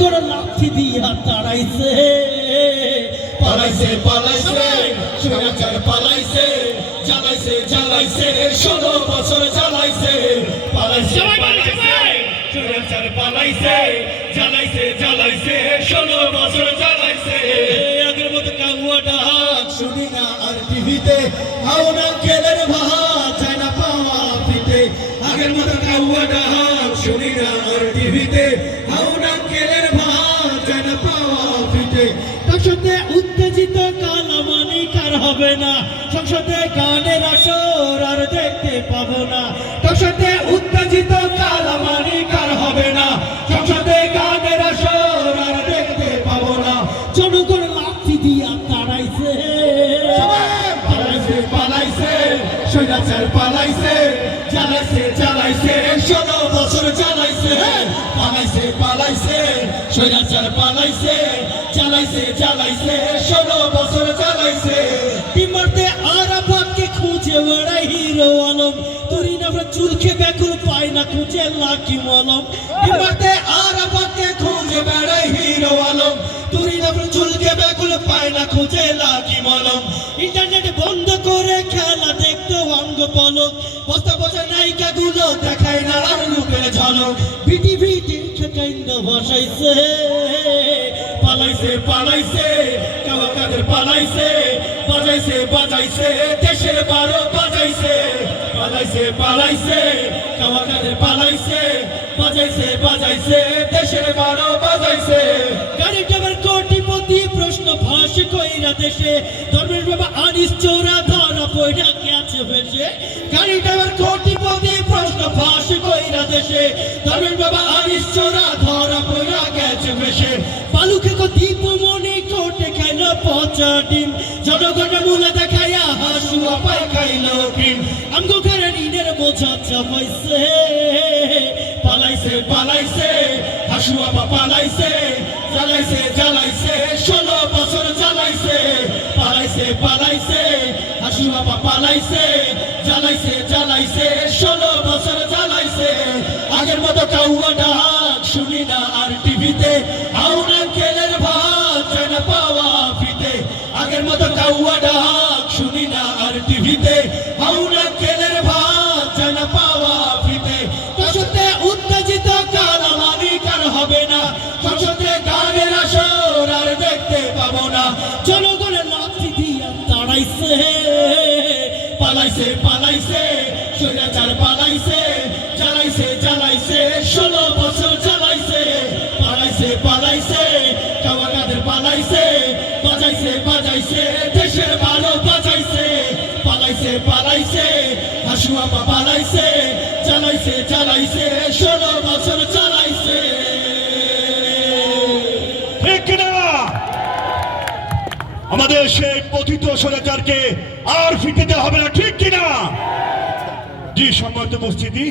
জনগণ লাঠি দিয়া তাড়াইছে। পালাইছে পালাইছে সুরাচার পালাইছে জ্বালাইছে জ্বালাইছে ষোলো বছর জ্বালাইছে। পালাইছে পালাইছে সুরাচার পালাইছে জ্বালাইছে জ্বালাইছে ষোলো বছর জ্বালাইছে। আগের মতো কাগুয়া ডাক শুনি না আর টিভিতে। হাওনা কেলের ভাত চায় না পাওয়া ফিতে। আগের মতো কাগুয়া ডাক শুনি না আর টিভিতে। হাওনা কেলের ভাত পাওয়া ফিতে সংসদে উত্তেজিত কালামানি কার হবে না। সংসদে গানের আসর আর দেখতে পাবো না। সংসদে উত্তেজিত কালামানি কার হবে না। সংসদে গানের আসর আর দেখতে পাবো না। জনগণ লাঠি দিয়া তাড়াইছে। পালাইছে পালাইছে সৈরাচার পালাইছে, জ্বালাইছে জ্বালাইছে। ষোলো বছর জ্বালাইছে। বছর জ্বালাইছে টিমারতে আরাফাতকে খুঁজে বেড়াই হিরো আলম। তুরি না চুলকে ব্যাকুল পায় না, খুঁজে লাকি মলম। টিমারতে আরাফাতকে খুঁজে বেড়াই হিরো আলম। ইন্টারনেট বন্ধ করে খেলা দেখতো অঙ্গ পলক। বস্তা বসা নায়িকা গুলো দেখায় না আর রূপের ঝলক। বিটিভি দেখে কাইন্দ বসাইছে। পালাইছে পালাইছে কাবা কাদের পালাইছে বাজাইছে বাজাইছে, দেশের বারো বাজাইছে। পালাইছে পালাইছে কাবা কাদের পালাইছে বাজাইছে বাজাইছে, দেশের বারো বাজাইছে। গাড়ি ড্রাইভার কোটিপতি, প্রশ্ন ফাঁস কইরা দেশে। ধর্মের বাবা আনিস চোরা ধরা পয়সা গেছে ভেসে। গাড়ি ড্রাইভার কোটিপতি, প্রশ্ন ফাঁস কইরা দেশে। ধর্মের বাবা আনিস চোরা ধরা ভেসে। পচা জ্বালাইছে ষোলো বছর জ্বালাইছে। পালাইছে পালাইছে হাসুয়া বা পালাইছে, জ্বালাইছে জ্বালাইছে, ষোলো বছর জ্বালাইছে। আগের মতো কাউয়া কাউয়া ডাক শুনি না আর টিভিতে। কেলের ভাত পাওয়া ফিতে সংসদে উত্তেজিত কালামানি কার হবে না। সংসদে গানের আসর আর দেখতে পাবো না। জনগণের লাঠি দিয়া তাড়াইছে পালাইছে পালাইছে, স্বৈরাচার পালাইছে। পালাইছে পালাইছে, হাসুয়া পা পালাইছে, চালাইছে চালাইছে ষোলো বছর চালাইছে। ঠিক আমাদের সেই পথিত স্বৈরাচারকে আর ফিরতে হবে না, ঠিক কিনা? জি, সম্মানিত উপস্থিতি।